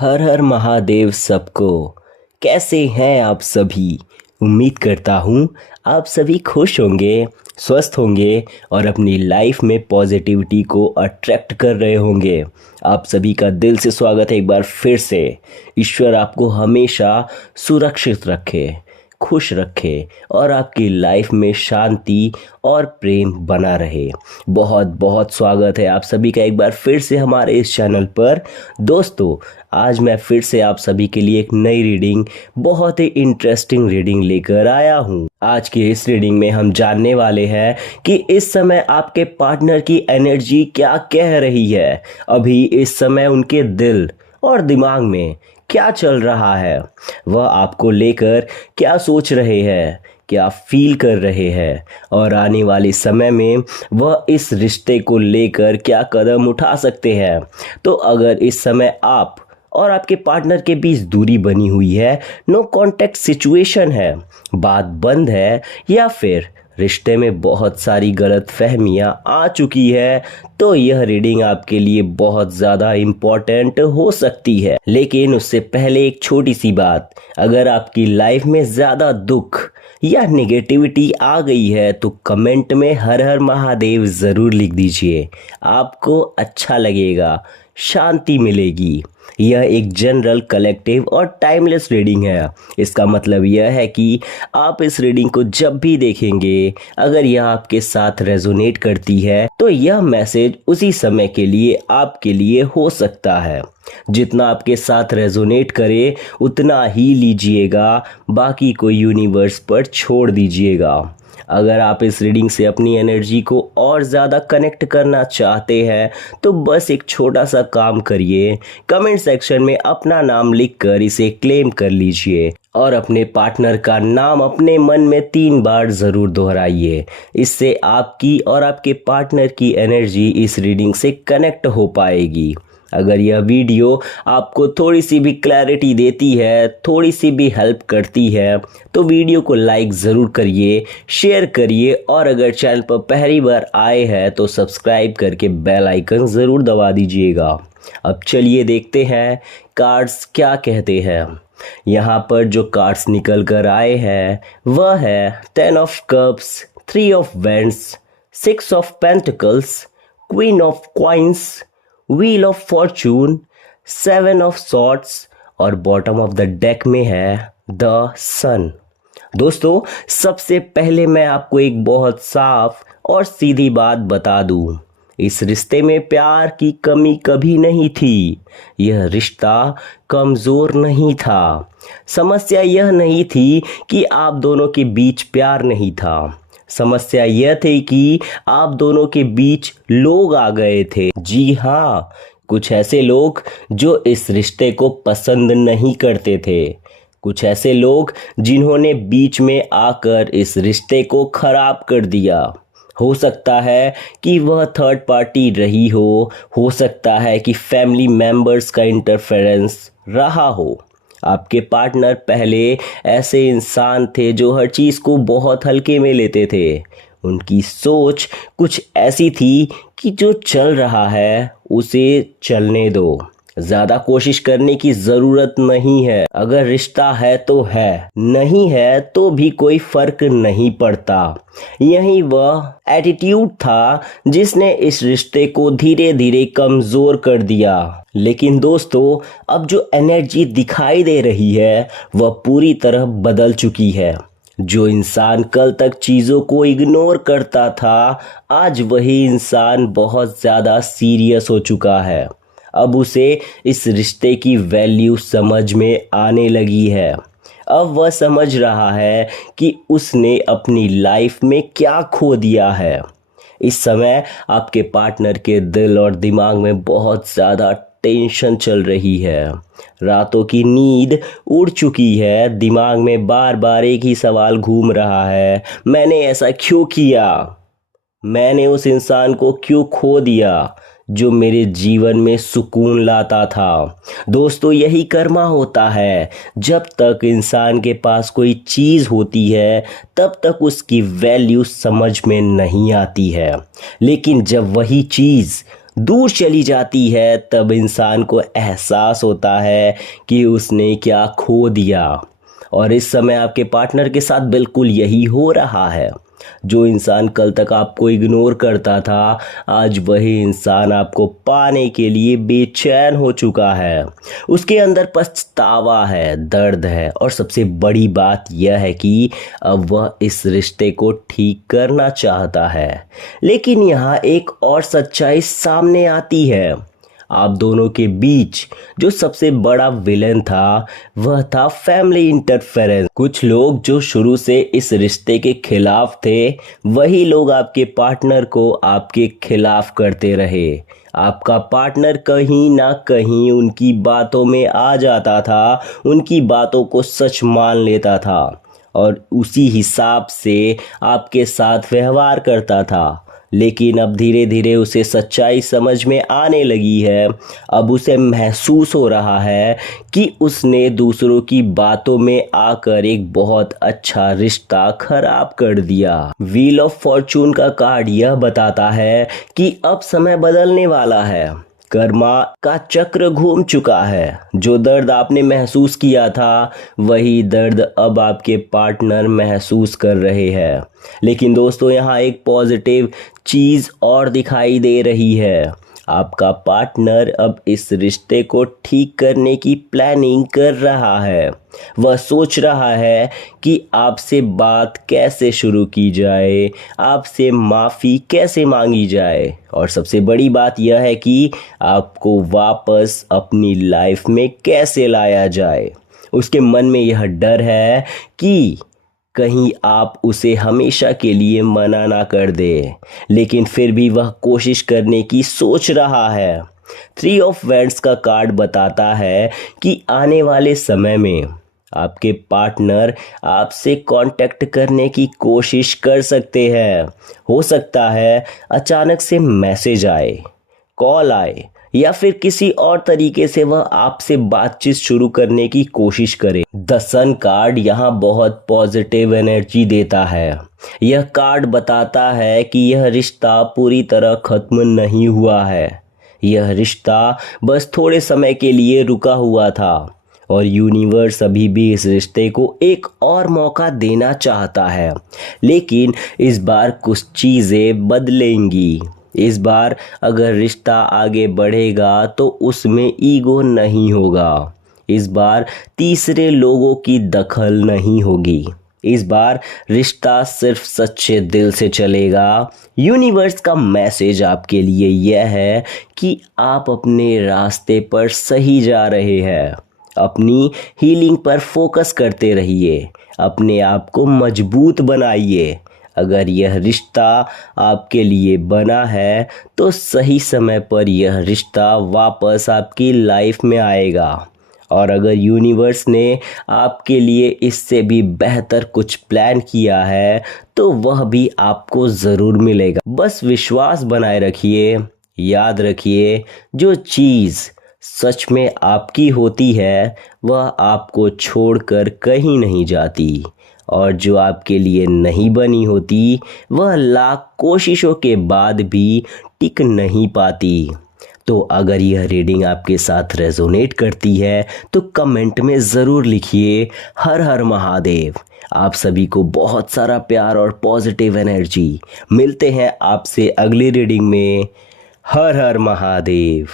हर हर महादेव सबको। कैसे हैं आप सभी? उम्मीद करता हूँ आप सभी खुश होंगे, स्वस्थ होंगे और अपनी लाइफ में पॉजिटिविटी को अट्रैक्ट कर रहे होंगे। आप सभी का दिल से स्वागत है एक बार फिर से। ईश्वर आपको हमेशा सुरक्षित रखे, खुश रखे और आपकी लाइफ में शांति और प्रेम बना रहे। बहुत बहुत स्वागत है आप सभी का एक बार फिर से हमारे इस चैनल पर। दोस्तों, आज मैं फिर से आप सभी के लिए एक नई रीडिंग, बहुत ही इंटरेस्टिंग रीडिंग लेकर आया हूँ। आज की इस रीडिंग में हम जानने वाले हैं कि इस समय आपके पार्टनर की एनर्जी क्या कह रही है। अभी इस समय उनके दिल और दिमाग में क्या चल रहा है, वह आपको लेकर क्या सोच रहे हैं, क्या फील कर रहे हैं और आने वाले समय में वह इस रिश्ते को लेकर क्या कदम उठा सकते हैं। तो अगर इस समय आप और आपके पार्टनर के बीच दूरी बनी हुई है, नो कांटेक्ट सिचुएशन है, बात बंद है या फिर रिश्ते में बहुत सारी गलत फहमियाँ आ चुकी है, तो यह रीडिंग आपके लिए बहुत ज़्यादा इम्पॉर्टेंट हो सकती है। लेकिन उससे पहले एक छोटी सी बात, अगर आपकी लाइफ में ज़्यादा दुख या नेगेटिविटी आ गई है तो कमेंट में हर हर महादेव ज़रूर लिख दीजिए। आपको अच्छा लगेगा, शांति मिलेगी। यह एक जनरल, कलेक्टिव और टाइमलेस रीडिंग है। इसका मतलब यह है कि आप इस रीडिंग को जब भी देखेंगे, अगर यह आपके साथ रेजोनेट करती है तो यह मैसेज उसी समय के लिए आपके लिए हो सकता है। जितना आपके साथ रेजोनेट करे उतना ही लीजिएगा, बाकी को यूनिवर्स पर छोड़ दीजिएगा। अगर आप इस रीडिंग से अपनी एनर्जी को और ज़्यादा कनेक्ट करना चाहते हैं तो बस एक छोटा सा काम करिए, कमेंट सेक्शन में अपना नाम लिखकर इसे क्लेम कर लीजिए और अपने पार्टनर का नाम अपने मन में 3 बार ज़रूर दोहराइए। इससे आपकी और आपके पार्टनर की एनर्जी इस रीडिंग से कनेक्ट हो पाएगी। अगर यह वीडियो आपको थोड़ी सी भी क्लैरिटी देती है, थोड़ी सी भी हेल्प करती है, तो वीडियो को लाइक ज़रूर करिए, शेयर करिए और अगर चैनल पर पहली बार आए हैं तो सब्सक्राइब करके बेल आइकन ज़रूर दबा दीजिएगा। अब चलिए देखते हैं कार्ड्स क्या कहते हैं। यहाँ पर जो कार्ड्स निकल कर आए हैं वह है 10 of cups, 3 of vends, 6 of pentacles, queen of coins, wheel of Fortune, 7 of swords और बॉटम ऑफ द डेक में है द सन। दोस्तों, सबसे पहले मैं आपको एक बहुत साफ और सीधी बात बता दूं, इस रिश्ते में प्यार की कमी कभी नहीं थी। यह रिश्ता कमज़ोर नहीं था। समस्या यह नहीं थी कि आप दोनों के बीच प्यार नहीं था। समस्या यह थी कि आप दोनों के बीच लोग आ गए थे। जी हाँ, कुछ ऐसे लोग जो इस रिश्ते को पसंद नहीं करते थे। कुछ ऐसे लोग जिन्होंने बीच में आकर इस रिश्ते को खराब कर दिया। हो सकता है कि वह थर्ड पार्टी रही हो सकता है कि फैमिली मेंबर्स का इंटरफेरेंस रहा हो। आपके पार्टनर पहले ऐसे इंसान थे जो हर चीज़ को बहुत हल्के में लेते थे। उनकी सोच कुछ ऐसी थी कि जो चल रहा है उसे चलने दो, ज़्यादा कोशिश करने की ज़रूरत नहीं है। अगर रिश्ता है तो है, नहीं है तो भी कोई फ़र्क नहीं पड़ता। यही वह एटीट्यूड था जिसने इस रिश्ते को धीरे धीरे कमज़ोर कर दिया। लेकिन दोस्तों, अब जो एनर्जी दिखाई दे रही है वह पूरी तरह बदल चुकी है। जो इंसान कल तक चीज़ों को इग्नोर करता था, आज वही इंसान बहुत ज़्यादा सीरियस हो चुका है। अब उसे इस रिश्ते की वैल्यू समझ में आने लगी है। अब वह समझ रहा है कि उसने अपनी लाइफ में क्या खो दिया है। इस समय आपके पार्टनर के दिल और दिमाग में बहुत ज़्यादा टेंशन चल रही है। रातों की नींद उड़ चुकी है। दिमाग में बार बार एक ही सवाल घूम रहा है, मैंने ऐसा क्यों किया? मैंने उस इंसान को क्यों खो दिया जो मेरे जीवन में सुकून लाता था? दोस्तों, यही कर्मा होता है। जब तक इंसान के पास कोई चीज़ होती है तब तक उसकी वैल्यू समझ में नहीं आती है, लेकिन जब वही चीज़ दूर चली जाती है, तब इंसान को एहसास होता है कि उसने क्या खो दिया। और इस समय आपके पार्टनर के साथ बिल्कुल यही हो रहा है। जो इंसान कल तक आपको इग्नोर करता था, आज वही इंसान आपको पाने के लिए बेचैन हो चुका है। उसके अंदर पछतावा है, दर्द है, और सबसे बड़ी बात यह है कि अब वह इस रिश्ते को ठीक करना चाहता है। लेकिन यहाँ एक और सच्चाई सामने आती है। आप दोनों के बीच जो सबसे बड़ा विलन था वह था फैमिली इंटरफेरेंस। कुछ लोग जो शुरू से इस रिश्ते के खिलाफ थे, वही लोग आपके पार्टनर को आपके खिलाफ करते रहे। आपका पार्टनर कहीं ना कहीं उनकी बातों में आ जाता था, उनकी बातों को सच मान लेता था और उसी हिसाब से आपके साथ व्यवहार करता था। लेकिन अब धीरे धीरे उसे सच्चाई समझ में आने लगी है। अब उसे महसूस हो रहा है कि उसने दूसरों की बातों में आकर एक बहुत अच्छा रिश्ता खराब कर दिया। व्हील ऑफ फॉर्चून का कार्ड यह बताता है कि अब समय बदलने वाला है। कर्मा का चक्र घूम चुका है। जो दर्द आपने महसूस किया था, वही दर्द अब आपके पार्टनर महसूस कर रहे हैं। लेकिन दोस्तों, यहाँ एक पॉजिटिव चीज़ और दिखाई दे रही है। आपका पार्टनर अब इस रिश्ते को ठीक करने की प्लानिंग कर रहा है। वह सोच रहा है कि आपसे बात कैसे शुरू की जाए, आपसे माफ़ी कैसे मांगी जाए, और सबसे बड़ी बात यह है कि आपको वापस अपनी लाइफ में कैसे लाया जाए। उसके मन में यह डर है कि कहीं आप उसे हमेशा के लिए मना ना कर दे, लेकिन फिर भी वह कोशिश करने की सोच रहा है। 3 ऑफ वैंड्स का कार्ड बताता है कि आने वाले समय में आपके पार्टनर आपसे कांटेक्ट करने की कोशिश कर सकते हैं। हो सकता है अचानक से मैसेज आए, कॉल आए, या फिर किसी और तरीके से वह आपसे बातचीत शुरू करने की कोशिश करे। द सन कार्ड यहाँ बहुत पॉजिटिव एनर्जी देता है। यह कार्ड बताता है कि यह रिश्ता पूरी तरह खत्म नहीं हुआ है। यह रिश्ता बस थोड़े समय के लिए रुका हुआ था और यूनिवर्स अभी भी इस रिश्ते को एक और मौका देना चाहता है। लेकिन इस बार कुछ चीज़ें बदलेंगी। इस बार अगर रिश्ता आगे बढ़ेगा तो उसमें ईगो नहीं होगा। इस बार तीसरे लोगों की दखल नहीं होगी। इस बार रिश्ता सिर्फ सच्चे दिल से चलेगा। यूनिवर्स का मैसेज आपके लिए यह है कि आप अपने रास्ते पर सही जा रहे हैं। अपनी हीलिंग पर फोकस करते रहिए, अपने आप को मजबूत बनाइए। अगर यह रिश्ता आपके लिए बना है तो सही समय पर यह रिश्ता वापस आपकी लाइफ में आएगा। और अगर यूनिवर्स ने आपके लिए इससे भी बेहतर कुछ प्लान किया है तो वह भी आपको ज़रूर मिलेगा। बस विश्वास बनाए रखिए। याद रखिए, जो चीज़ सच में आपकी होती है वह आपको छोड़कर कहीं नहीं जाती, और जो आपके लिए नहीं बनी होती वह लाख कोशिशों के बाद भी टिक नहीं पाती। तो अगर यह रीडिंग आपके साथ रेजोनेट करती है तो कमेंट में ज़रूर लिखिए हर हर महादेव। आप सभी को बहुत सारा प्यार और पॉजिटिव एनर्जी। मिलते हैं आपसे अगली रीडिंग में। हर हर महादेव।